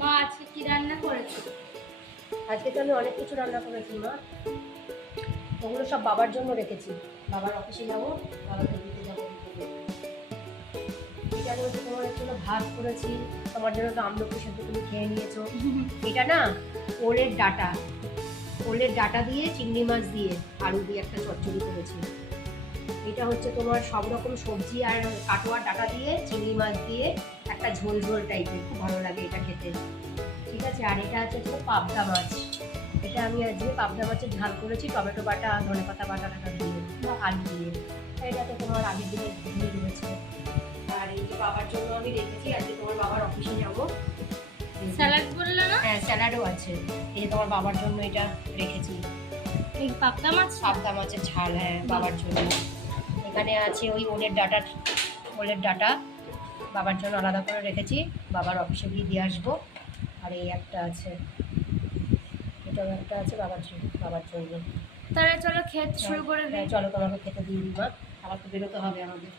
মা আজকে কি রান্না করেছো? আজকে তো আমি অনেক কিছু রান্না করেছি মা। ওগুলো সব বাবার জন্য রেখেছি। বাবার অফিসে যাবো, বাবাকে দিতে যাবো বিকেলে। এটা হচ্ছে তোমার জন্য ভাত করেছি, তোমার জন্য তো আমলকি সেদ্ধ তুমি খেয়ে নিয়েছো। এটা না ওলের ডাটা, ওলের ডাটা দিয়ে চিংড়ি মাছ দিয়ে আলু দিয়ে একটা চচ্চড়ি করেছি। এটা হচ্ছে তোমার সব রকম সবজি আর কাটোয়ার ডাটা দিয়ে চিংড়ি মাছ দিয়ে একটা ঝোল ঝোল টাইপের, খুব ভালো লাগে এটা খেতে। ঠিক আছে, আর এটা হচ্ছে তোমার পাবদা মাছ। এটা আমি আজকে পাবদা মাছের ঝাল করেছি টমেটো বাটা ধনেপাতা বাটা টাটা দিয়ে বা আলু দিয়ে। এটাতে তোমার আগের দিনে ঘুমিয়ে রয়েছে। আর এই যে বাবার জন্য আমি রেখেছি, আজকে তোমার বাবার অফিসে যাবো। স্যালাড বললে না? হ্যাঁ, স্যালাডও আছে। এই যে তোমার বাবার জন্য এটা রেখেছি, এই পাবদা মাছ। পাবদা মাছের ঝাল। হ্যাঁ, বাবার জন্য। এখানে আছে ওই ওলের ডাটা, ওলের ডাটা বাবার জন্য আলাদা করে রেখেছি, বাবার অফিসে গিয়ে দিয়ে আসবো। আর এই একটা আছে, এটাও একটা আছে বাবার জন্য, বাবার জন্য। তাহলে চলো খেতে শুরু করে দিই। চলো তোমাকে খেতে দিয়ে দিই মা, আবার তো বেরোতে হবে আমাদের।